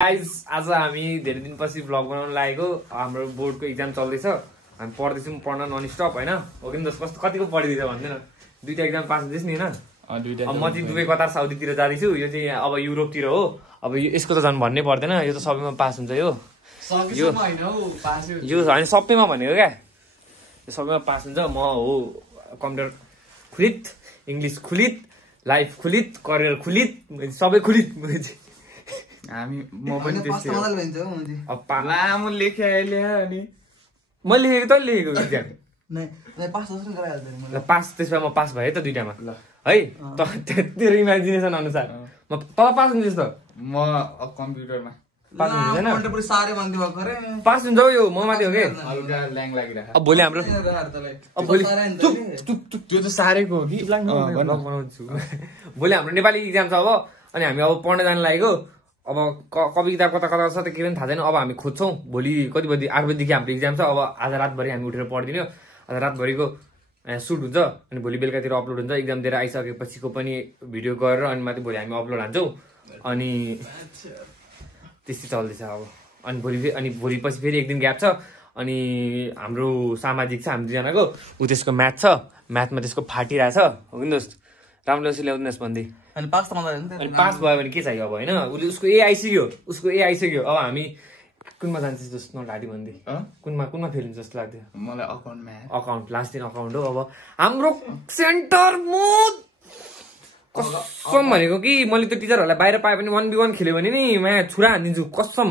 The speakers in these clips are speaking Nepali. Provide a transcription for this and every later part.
गाइस आज हामी धेरै दिनपछि भ्लग बनाउन लागेको हाम्रो बोर्डको एक्जाम चल्दैछ हामी पढ्दैछौँ पढ्न नन स्टप हैन हो कि कस्तो कतिको पढिदिन्छ भन्दैन दुईटा एक्जाम पास हुँदैछ नि हैन अब म चाहिँ दुबई कतार साउदीतिर जाँदैछु यो चाहिँ अब युरोपतिर हो अब यसको त झन् भन्नै पर्दैन यो त सबैमा पास हुन्छ यो होइन सबैमा भनेको क्या यो सबैमा पास हुन्छ म हो कम्प्युटर खुलित इङ्ग्लिस खुलित लाइफ खुलित करियर खुलित सबै खुलित हामी म पनि त्यस्तै हो अब लामो लेखे अहिले अनि मैले लेखेको त लेखेको एक्जाम पास त्यसमा म पास भएँ त दुईटामा है तेरो इमेजिनेसन अनुसार म तल पास हुन्छ जस्तो म कम्प्युटरमा पास हुन्छ पास हुन्छ यो म माथि हो कि हल्का ल्याङ लागिरहेको अब भोलि हाम्रो अब भोलि त्यो त सारेको हो कि बनाउँछु भोलि हाम्रो नेपाली इक्जाम छ अब अनि हामी अब पढ्न जानु लागेको अब कवि किताब कता कता छ त के पनि थाहा छैन अब हामी खोज्छौँ भोलि कति बजी 8 बजीदेखि हाम्रो इक्जाम छ अब आज रातभरि हामी उठेर पढिदिने आज रातभरिको सुट हुन्छ अनि भोलि बेलुकातिर अपलोड हुन्छ इक्जाम दिएर आइसकेपछिको पनि भिडियो गरेर अनि माथि भोलि हामी अपलोड हान्छौँ अनि त्यस्तै चल्दैछ अब अनि भोलि पछि फेरि एक दिन ग्याप छ अनि हाम्रो सामाजिक छ हामी दुईजनाको त्यसको म्याथ छ म्याथमा त्यसको फाटिरहेछ हो कि दोस्त राम्रो ल्याउनुहोस् भन्दै अनि पास त मजा आयो नि अनि पास भयो भने के चाहियो अब होइन उसको ए आइसक्यो अब हामी कुनमा जान्छ जस्तो नलाटी भन्दै कुनमा फेरि जस्तो लाग्थ्यो मलाई अकाउन्ट लास्ट दिन अकाउन्ट हो अब हाम्रो सेन्टर मुद कसम भनेको कि मैले त्यो टिचरहरूलाई बाहिर पाए पनि 1v1 खेल्यो भने नि माया छुरा हानिदिन्छु कसम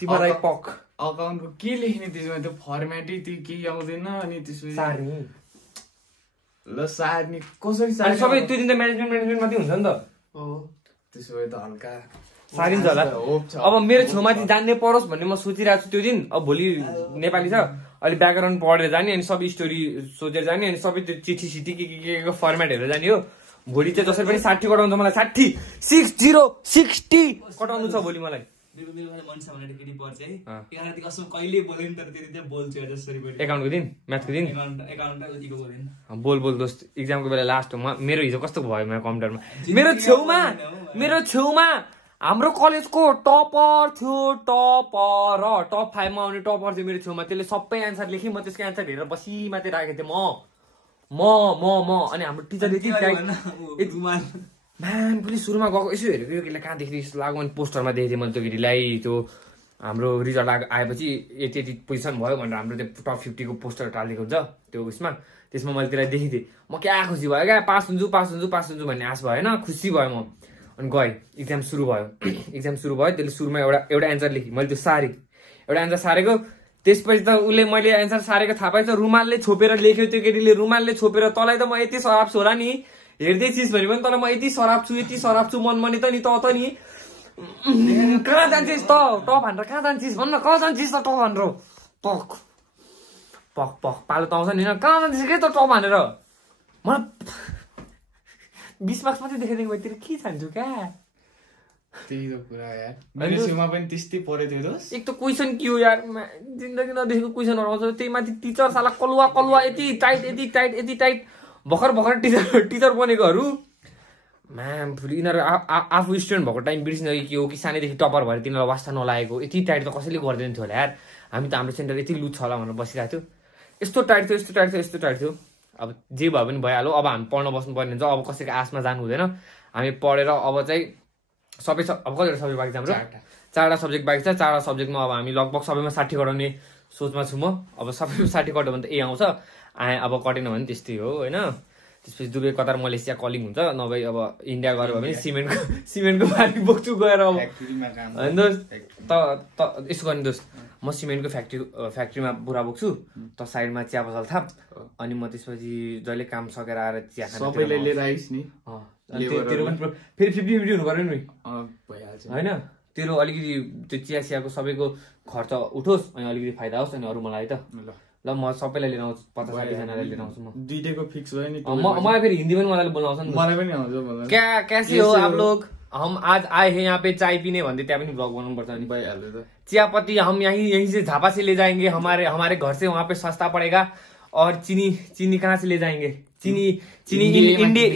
तिमीलाई पक अकाउन्टको के लेख्ने त्यसमा त्यो फर्मेटै त्यो केही आउँदैन अनि त्यसपछि सार्ने ल सार्ने कसरी अनि सबै त्यो दिन त म्यानेजमेन्ट मात्रै हुन्छ नि त त्यसो भए त हल्का सारिन्छ होला अब मेरो छेउमा चाहिँ जान्ने परोस् भन्ने म सोचिरहेको छु त्यो दिन अब भोलि नेपाली छ अहिले व्याकरण पढेर जाने अनि सबै स्टोरी सोचेर जाने अनि सबै त्यो चिठी सिठी के फर्मेट हेरेर जाने हो भोलि चाहिँ जसरी पनि 60 कटाउँछ मलाई 60 कटाउनु छ भोलि मलाई एकाउन्टको दिन म्याथको दिन बोल दोस्त इक्जामको बेला लास्ट हो मेरो हिजो कस्तो भयो मेरो कम्प्युटरमा मेरो छेउमा हाम्रो कलेजको टपर थियो टप 5 मा आउने टपर थियो मेरो छेउमा त्यसले सबै एन्सर लेखेँ म त्यसको एन्सर हेरेर बसी माथि राखेको थिएँ म अनि हाम्रो टिचर यति म्याम पनि सुरुमा गएको यसो हेरेको यो केटीलाई कहाँ देखेँ यस्तो लाग्यो अनि पोस्टरमा देखेको थिएँ मैले त्यो केटीलाई त्यो हाम्रो रिजल्ट आएपछि यति पोजिसन भयो भनेर हाम्रो त्यो टप 50 को पोस्टर टालेको हुन्छ त्यो उसमा त्यसमा मैले त्यसलाई देखेको थिएँ म क्या खुसी भयो क्या पास हुन्छु भन्ने आश भयो होइन खुसी भयो म अनि गएँ इक्जाम सुरु भयो त्यसले सुरुमा एउटा एन्सर लेखेँ मैले त्यो एउटा एन्सर सारेको त्यसपछि त उसले मैले एन्सर सारेको थाहा पाएछ रुमालले छोपेर लेख्यो त्यो केटीले रुमालले छोपेर तँलाई त म यति सराप छु होला नि हेर्दै चिज भने पनि तँलाई म यति सराप छु मनमनी त नि त नि कहाँ जान्छस् त टप हानेर कहाँ जान्छस् भन्न कहाँ जान्छस् त टप हानेर पक पालो त आउँछ नि कहाँ जान्छस् के त टप हानेर मलाई 20 मार्क्स मात्रै देखाइदिएको भएतिर के चाहन्छु क्या त्यही त कुरा यार मेरो छेउमा पनि त्यस्तै परेको थियो दोस्त एक त क्वेसन के हो यार जिन्दगी नदेखेको क्वेसनहरू आउँछ त्यही माथि टिचर साला कलुवा यति टाइट भर्खर टिचर बनेकोहरू म्याम फुल यिनीहरू आफू स्टुडेन्ट भएको टाइम बिर्सिन कि के हो कि सानैदेखि टपर भएर तिनीहरूलाई वास्ता नलागेको यति टाइट त कसैले गर्दैन थियो होला यार हामी त हाम्रो सेन्टर यति लुज छ होला भनेर बसिरहेको थियो यस्तो टाइट थियो अब जे भए पनि भइहाल्यो अब हामी पढ्न बस्नुपर्ने हुन्छ अब कसैको आशमा जानु हुँदैन हामी पढेर अब चाहिँ अब कतिवटा सब्जेक्ट बाँकी छ हाम्रो 4वटा सब्जेक्ट बाँकी छ 4वटा सब्जेक्टमा अब हामी लगभग सबैमा 60 कटाउने सोचमा छु म अब सबैमा 60 कट्यो भने त ए आउँछ अब कटेन भने त्यस्तै हो होइन त्यसपछि दुबई कतार मलेसिया कलिङ हुन्छ नभए अब इन्डिया गयो भने सिमेन्टको बारी बोक्छु गएर अब होइन दोस्त त यसो गर्ने दोस्त म सिमेन्टको फ्याक्ट्रीमा बुरा बोक्छु त साइडमा चिया पसल थाप अनि म त्यसपछि जहिले काम सकेर आएर चिया खान सबैले लिएर आइस् नि तेरो पनि फेरि 50-50 हुनु पर्यो नि होइन तेरो अलिकति त्यो चियाको सबैको खर्च उठोस् अनि अलिकति फाइदा होस् अनि अरू मलाई त ल म सबैलाई लिएर आउँछु 50-60 जनालाई लिएर आउँछु म दुईटैको फिक्स भयो नि मलाई फेरि हिन्दी पनि मजाले बोल्न आउँछ नि मलाई पनि आउँछ क्या कैसे हो आप लोग हम आज आए हैं यहाँ पे चाय पीने भन्दै त्यहाँ पनि भ्लग बनाउनु पर्छ नि भइहाल्यो त चियापत्ती हम यहीं से झापा से ले जाएंगे हमारे घर से वहाँ पे सस्ता पड़ेगा और चीनी कहाँ से ले जाएंगे चीनी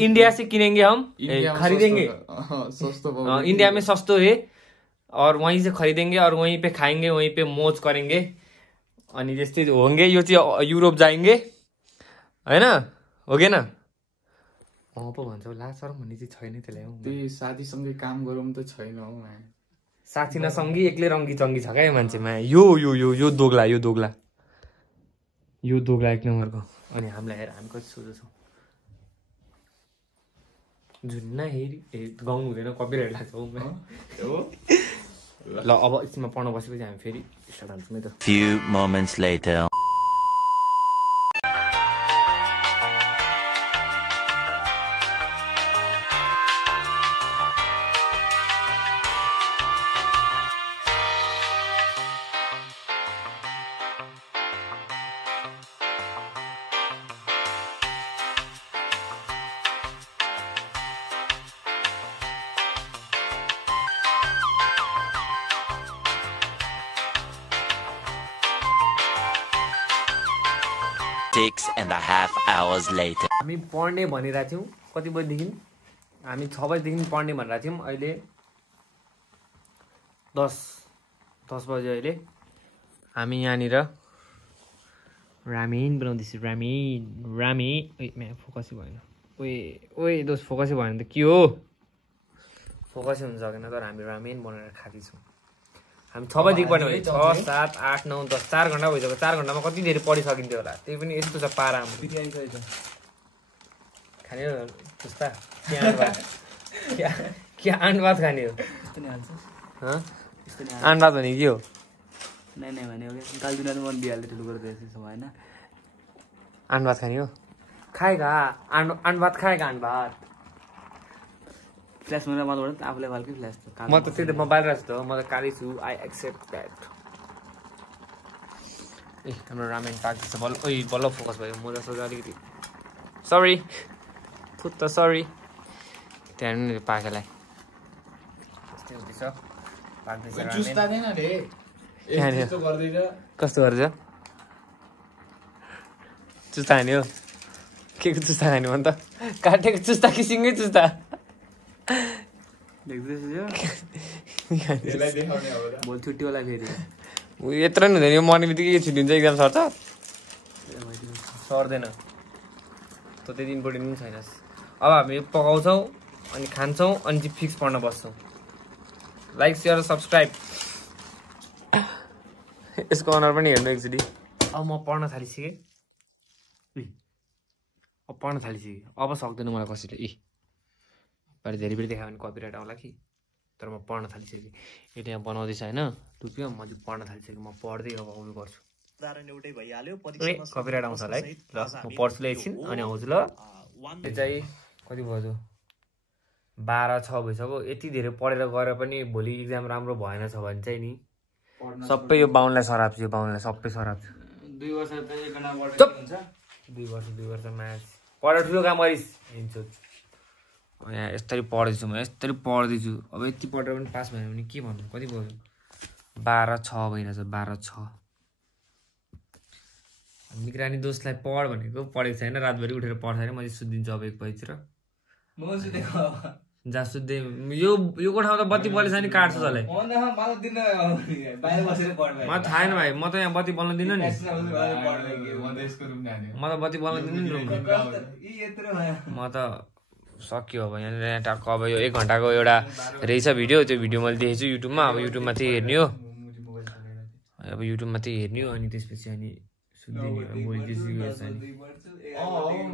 इंडिया से किनेंगे हम खरीदेंगे सस्तो इंडिया में सस्तो है और वहीं से खरीदेंगे और वहीं पे खाएंगे, वहीं पे मौज करेंगे अनि त्यस्तै होंगे। यो चाहिँ युरोप जाएंगे हैन, हो कि न? पो भन्छ लासर भन्ने चाहिँ छैन त्यसलाई। त्यही साथीसँगै काम गरौँ त छैन हौ। साथी नसँगी एक्लै रङ्गी चङ्गी छ क्या यो मान्छेमा। यो यो यो यो दोग्ला, यो दोग्ला, यो दोग्ला एक नम्बरको। अनि हामीलाई हेर हामी कति सोझो छौँ। झुन्ना हेरी गाउनु हुँदैन, कपिराइट लाग्छ हौ। ल अब यसमा पढ्न बसेपछि हामी फेरि स्टार्ट हाल्छौँ है त। Few moments later. Six and a half hours later. हामी पढ्ने भनिरहेको थियौँ कति बजीदेखि? हामी 6 बजीदेखि पढ्ने भनिरहेको थियौँ। अहिले 10 बजे। अहिले हामी यहाँनिर रामेन बनाउँदैछु। रामेन फोकसै भएन। ओए दोस्त फोकसै भएन त के हो? फोकसै हुन सकेन तर हामी रामेन बनाएर खाँदैछौँ। हामी 6 बजीदेखि पढ्ने भने 6, 7, 8, 9, 10 4 घन्टा भइसक्यो। 4 घन्टामा कति धेरै पढिसकिन्थ्यो होला। त्यही पनि यस्तो छ पारा हाम्रो। खाने हो त्यस्ता के आन्ड भात खाने हो? आन्ड भात भने के हो? आन्ड भात खाने हो? खाएगा आन्ड भात खाएगा। आन्ड भात फ्ल्यास मलाई मात्रै आफूले फाल्के फ्ल्यास त म त त्यही त म बाहिर छु त म त काली छु। I accept that. ए हाम्रो रामेन पाक्दैछ। बल्ल फोकस भयो। म जस्तो अलिकति सरी फुत्त सरी। त्यहाँ नि पाकेलाई यस्तै हुँदैछ। पाक्दैछ रामेन। कस्तो गर्छ? चुस्ता खाने हो? के को चुस्ता खाने भन् त? काटेको चुस्ता कि सिँगै चुस्ता? भोलि छुट्टी होला फेरि। यत्रो नि हुँदैन। यो मर्ने बित्तिकै के छुट्टी हुन्छ? एक्जाम सर्छ? सर्दैन त त्यति इम्पोर्टेन्ट पनि छैन। अब हामी पकाउँछौँ अनि खान्छौँ अनि चाहिँ फिक्स पढ्न बस्छौँ। Like share subscribe. यसको अनुहार पनि हेर्नु एकचोटि। अब म पढ्न थालिसकेँ। अब पढ्न थालिसकेँ। अब सक्दैन मलाई कसैले। पारि धेरै बेर देखायो भने कपिराइट आउला कि। तर म पढ्न थालिसकेँ। यो यहाँ बनाउँदैछ होइन टुप्यो। म चाहिँ पढ्न थालिसकेँ। म पढ्दै अब आउनु गर्छु। कपिराइट आउँछ होला है। ल म पढ्छु ल एकछिन अनि आउँछु ल। यो चाहिँ कति भयो? 12:06 भइसक्यो। यति धेरै पढेर गएर पनि भोलि इक्जाम राम्रो भएन छ भने चाहिँ नि सबै यो बाहुनलाई सराप छ। यो बाहुनलाई सबै सराप छ। 2 वर्ष त एकजना बढ्दै हुन्छ। 2 वर्ष म्याच पढेर ठुलो काम गरिस् हिँड्छु। यहाँ यस्तरी पढ्दैछु म। यस्तरी पढ्दैछु। अब यति पढेर पनि पास भएन भने के भन्नु? कति भयो? 12:06 भइरहेछ। 12:06। निगरानी दोस्तलाई पढ भनेको पढेको छैन। रातभरि उठेर पढ्छ छैन। म चाहिँ सुत्दिन्छु अब 1 बजीतिर। जा सुत्दै। यो कोठामा त बत्ती बलेछ नि काट्छ जसलाई। म थाहा छैन भाइ। म त यहाँ बत्ती बल्न दिनु नि। म त बत्ती बल्न दिनु नि रुममा। म त सक्यो अब यहाँ टाको। अब यो 1 घन्टाको एउटा रहेछ भिडियो। त्यो भिडियो मैले देखेको छु युट्युबमा। अब युट्युबमा चाहिँ हेर्ने हो। अब युट्युबमा चाहिँ हेर्ने हो अनि त्यसपछि अनि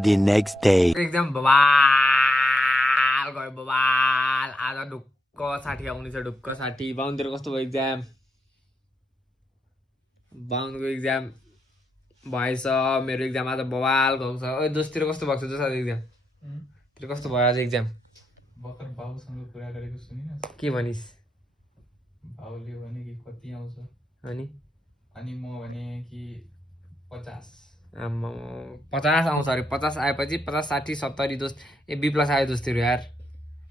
The next day. एकदम बवाल गयो बवाल। आज ढुक्क 60 आउनेछ। ढुक्क 60। बाहुनतिर कस्तो भयो इक्जाम? बाहुनको इक्जाम भएछ। मेरो इक्जाम आज बवाल गएको छ। ओइ दोस्तिर कस्तो भएको छ दोस्त आज इक्जाम? तेरो कस्तो भयो आज इक्जाम? भर्खर बाबुसँग कुरा गरेको सुनिन? के भनिस्? बाबुले भने कि कति आउँछ अनि म भने कि 50 आउँछ अरे। 50 आएपछि 50, 60, 70 दोस्त। B+ आयो दोस्तहरू यार।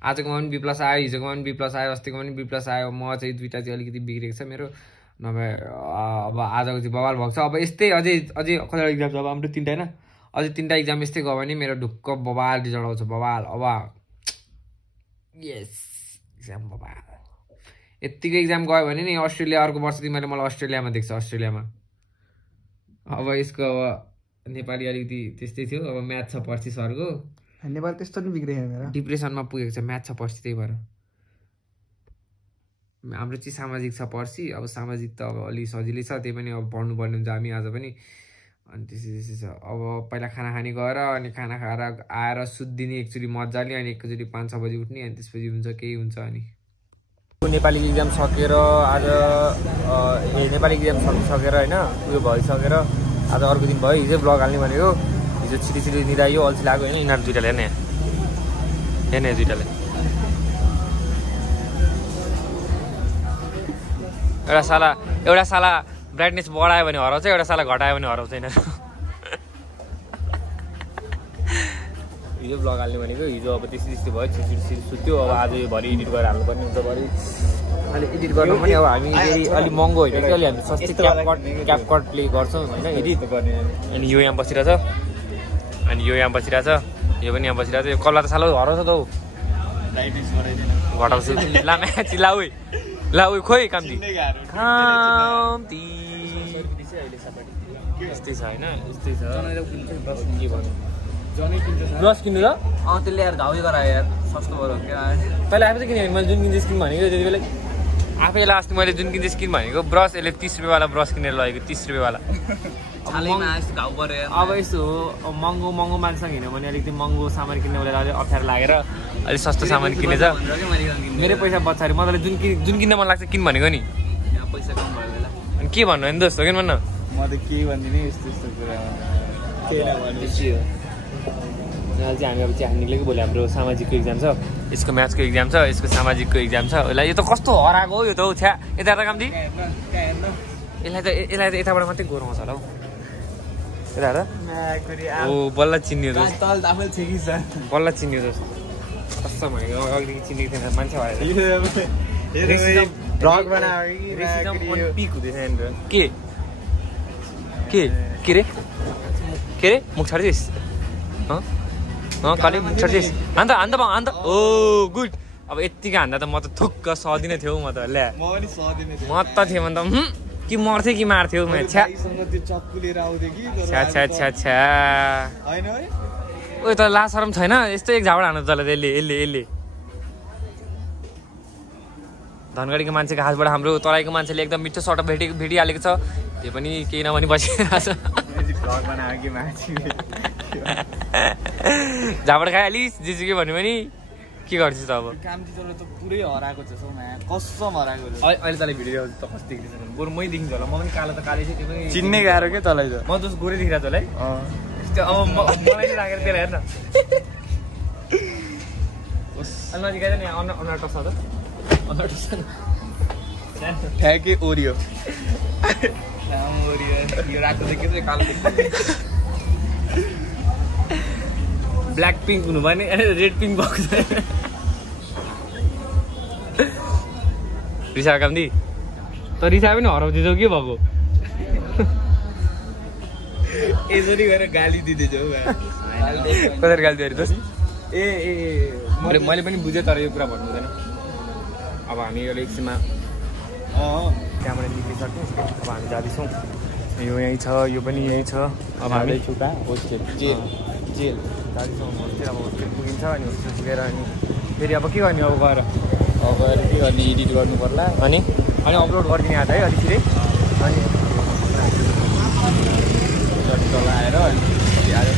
आजकोमा पनि B+ आयो, हिजोकोमा पनि B+ आयो, अस्तिकोमा पनि B+ आयो। म चाहिँ दुईटा चाहिँ अलिकति बिग्रेको छ मेरो। नभए अब आजको चाहिँ बवाल भएको छ। अब यस्तै अझै कतिवटा इक्जाम छ अब हाम्रो 3टा होइन। अझै 3टा इक्जाम यस्तै गयो भने मेरो ढुक्क बवाल रिजल्ट आउँछ। बवाल अब यस इक्जाम बवाल। यत्तिकै इक्जाम गयो भने नि अस्ट्रेलिया अर्को वर्ष तिमीले मलाई अस्ट्रेलियामा देख्छ अस्ट्रेलियामा अब यसको अब नेपाली अलिकति त्यस्तै थियो अब म्याथ छ पर्सि सरको नेपाल त्यस्तो नि बिग्रेन मेरो डिप्रेसनमा पुगेको छ म्याथ छ पर्सि त्यही भएर हाम्रो चाहिँ सामाजिक छ पर्सि अब सामाजिक त अब अलि सजिलै छ त्यही पनि अब पढ्नुपर्ने हुन्छ हामी आज पनि अनि त्यसै छ अब पहिला खाना खाने गएर अनि खाना खाएर आएर सुत्दिने एकचोटि मजाले अनि एकचोटि 5-6 बजी उठ्ने अनि त्यसपछि हुन्छ केही हुन्छ अनि नेपाली इक्जाम सकेर आज नेपाली इक्जाम सकेर होइन उयो भइसकेर आज अर्को दिन भयो हिजो ब्लग हाल्ने भनेको हिजो छिटो निदायो अल्छी लाग्यो होइन यिनीहरू दुइटाले हेर्ने दुइटाले एउटा साला ब्राइटनेस बढायो भने हराउँछ एउटा साला घटायो भने हराउँदैन हिजो ब्लग हाल्ने भनेको हिजो अब त्यस्तै भयो छिटो सुत्यो अब आज यो भरि एडिट गरेर हाल्नुपर्ने हुन्छ भरि अहिले एडिट गर्नु पनि अब हामी अलिक महँगो होइन कि अलि हामी सस्तै क्यापकटले गर्छौँ होइन एडिट गर्ने अनि यो यहाँ बसिरहेछ अनि यो यहाँ बसिरहेछ यो पनि यहाँ बसिरहेछ यो कल्ला त सालो हराउँछ त हौ घटाउँछु ला म्याच ला उयो खोइ काम्ती यस्तै छ होइन यस्तै छ के भन्नु ब्रस किन्नु र त्यसले यार घाउ गरायो यार सस्तो भयो तैँले आफै चाहिँ किन्यो भने मैले जुन किन्छ स्किन भनेको त्यति बेला आफैलाई अस्ति मैले जुन किन्छ स्किन भनेको ब्रस यसले 30 रुपियाँवाला ब्रस किनेर लगेको 30 रुपियाँवाला घाउ पऱ्यो अब यस्तो हो महँगो मान्छेसँग हिँड्यो भने अलिकति महँगो सामान किन्ने उसले अलिक अप्ठ्यारो लागेर अलिक सस्तो सामान किनेछ मेरो पैसा बच्चा अरे मलाई जुन किन्न मन लाग्छ किन भनेको नि पैसा कम भयो बेला अनि के भन्नु होइन दोस्त हो कि भन्न म त के भन्दिनँ यस्तो कुरा अहिले चाहिँ हामी अब चाहिँ निक्लेको भोलि हाम्रो सामाजिकको इक्जाम छ यसको म्याथको इक्जाम छ यसको सामाजिकको इक्जाम छ यसलाई यो त कस्तो हराएको हो यो त हौ छ्या यता त कामदी यसलाई त यताबाट मात्रै गराउँछ होला हौ यता ओ बल्ल चिन्यो दोस्त बल्ल चिन्यो दोस्त कस्तो भनेको अघि चिनेको थिएन मान्छे भएर पिक हुँदैछ यहाँनिर के रे मुख छाड्दैछ कले मुख छाड्दैछ अन्त ओ गुड अब यत्तिकै हान्दा त म त थुक्क सदिने थियो म त ल्या म त थिएँ भने त कि मर्थ्यो कि मार्थ्यो म छ्या उयो त लासरम छैन यस्तो एक झापड हान्नु तल यसले धनगढीको मान्छेको हातबाट हाम्रो तराईको मान्छेले एकदम मिठो सर्ट भेटिहालेको छ त्यो पनि केही नभनी बसिरहेको छ झापड खाइहालिस् जेसुकै भन्यो भने के गर्छस् त अब पुरै हराएको छ कसम हराएको अहिले तँलाई भिडियो त कस्तो देखिन्छ बरु मै देखिन्छ होला म पनि कालो त कालै छ त्यो पनि चिन्ने गाह्रो क्या तँलाई त म जस गोरै देखिरहेको तँलाई अब मलाई नै राखेर त्यसलाई हेर्न नजिक आइज नि अनुहार टस्छ त अनुहार टस्छ ठ्याके ओरियो यो रातो देखेको छ कालो ब्ल्याक पिङ्क हुनु भने रेड पिङ्क भएको छ रिसा कामदी त रिसा पनि हराउँदैछौ के भएको यसरी गरेर गाली दिँदैछ हौ कसरी गाली दिएर दोस्त मैले पनि बुझेँ तर यो कुरा भन्नु हुँदैन अब हामी यो एकछिनमा त्यहाँबाट निस्किसक्यौँ अब हामी जाँदैछौँ यो यहीँ छ यो पनि यहीँ छ अब हामी जेल जाँदैछौँ होस्टेल अब होस्टेल पुगिन्छ अनि होस्टेल पुगेर अनि फेरि अब के गर्ने अब गएर के गर्ने एडिट गर्नु पर्ला अनि अपलोड गरिदिने आज है अलिकति अनि चलाएर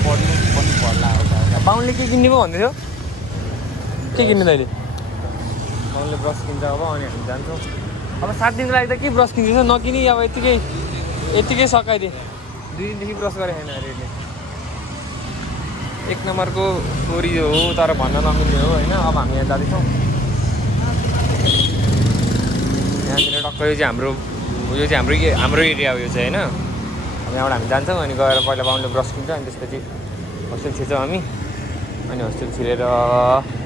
पढ्नु पनि पर्ला पाउन्डले के किन्ने पो भन्दै थियो के किन्नु अहिले पाउन्डले ब्रस किन्छ अब अनि हामी जान्छौँ अब 7 दिनको लागि त के ब्रस किन्छ नकिनी अब यत्तिकै सकाइदिए 2 दिनदेखि ब्रस गरेको छैन अरे यसले 1 नम्बरको स्टोरी हो तर भन्न नमिल्ने हो होइन अब हामी यहाँ जाँदैछौँ यहाँनिर टक्क यो चाहिँ हाम्रो एरिया हो यो चाहिँ होइन अब यहाँबाट हामी जान्छौँ अनि गएर पहिला पाउन्डले ब्रस किन्छ अनि त्यसपछि होस्टेल छिर्छौँ हामी अनि होस्टेल छिरेर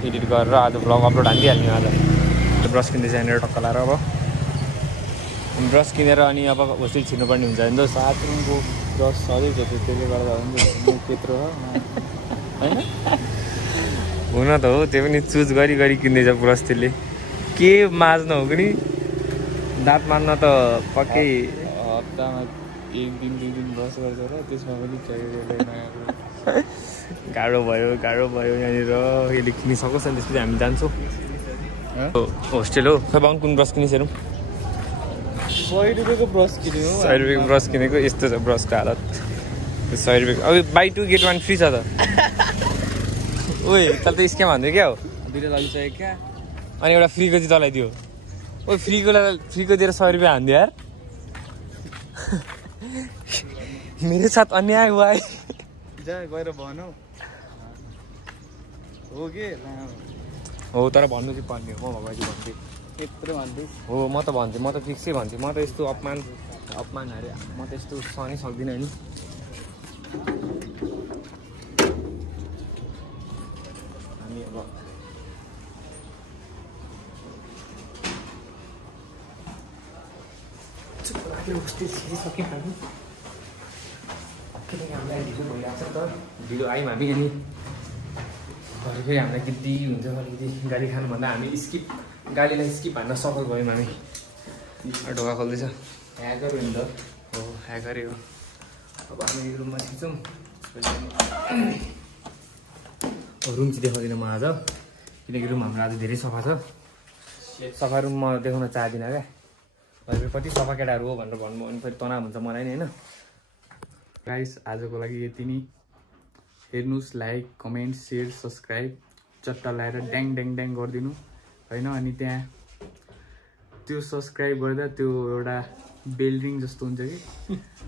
एडिट गरेर आज ब्लग अपलोड हानिदिइहाल्ने आज ब्रस किन्दैछ यहाँनिर टक्क लाएर अब ब्रस किनेर अनि अब होस्टेल छिर्नुपर्ने हुन्छ होइन दोस्त बाथरुमको ब्रस सधैँ छ त्यसले गर्दा मुख त्यत्रो हो होइन हुन त हो त्यो पनि चुज गरी किन्दैछ ब्रस त्यसले के माझ्न हो कि दाँत मार्न त पक्कै हप्तामा 1 दिन 2 दिन ब्रस गर्छ र त्यसमा पनि गाह्रो भयो यहाँनिर यसले किनिसकोस् अनि त्यसपछि हामी जान्छौँ होस्टेल हो खै बाहुन कुन ब्रस किनिस हेरौँ 100 रुपियाँको ब्रस किन्यो 100 रुपियाँको ब्रस किनेको यस्तो छ ब्रसको हालत 100 रुपियाँको अब बाई 2 गेट 1 फ्री छ त ओए तल त स्क्याम हान्थ्यो क्या हो दुईटा लगिसक्यो क्या अनि एउटा फ्रीको चाहिँ चलाइदियो ओ फ्रीको दिएर 100 रुपियाँ हान्दियो यार मेरो साथ अन्याय हुआ है जा गएर भनौ हो के हो तर भन्नु चाहिँ पर्ने हो म भगवाजी भन्थेँ यत्रो भन्दै हो म त भन्थेँ म त फिक्सै भन्थेँ म त यस्तो अपमान अरे म त यस्तो सहनै सक्दिनँ नि हामी अब सक्यौँ हामी किनकि हामीलाई ढिलो भइरहेको छ त ढिलो आयौँ हामी अनि घरि फेरि हामीलाई गिद्दी हुन्छ अलिकति गाली खानुभन्दा हामी गालीलाई स्किप हान्न सफल भयौँ हामी ढोका खोल्दैछ ह्याकर हो नि त हो ह्याकरै हो अब हामी रुममा छिर्छौँ रुम चाहिँ देखाउँदिनँ म आज किनकि रुम हाम्रो आज धेरै सफा छ सफा रुम म देखाउन चाहदिनँ क्या हजुर कति सफा केटाहरू हो भनेर भन्नुभयो भने फेरि तनाव हुन्छ मलाई नि होइन गाइस आजको लागि यति नै हेर्नुहोस् लाइक कमेन्ट सेयर सब्सक्राइब चट्टा लगाएर ड्याङ ड्याङ ड्याङ गरिदिनु होइन अनि त्यहाँ त्यो सब्सक्राइब गर्दा त्यो एउटा बेल रिङ जस्तो हुन्छ कि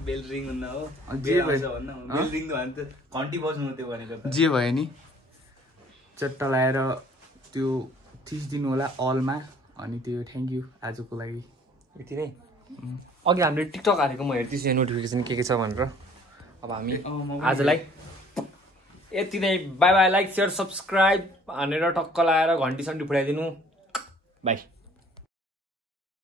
बेल रिङ हुन्न हो जे भयो बेल रिङ त भन्छ घन्टी बज्नु त्यो भनेको त जे भयो नि चट्टा लगाएर त्यो थिचिदिनु होला अलमा अनि त्यो थ्याङ्क यू आजको लागि यति नै अघि हामीले टिकटक हालेको म हेर्दैछु नोटिफिकेसन के छ भनेर अब हामी आजलाई यति नै by by like share subscribe हानेर टक्क लगाएर घन्टी सन्टी फुटाइदिनु बाई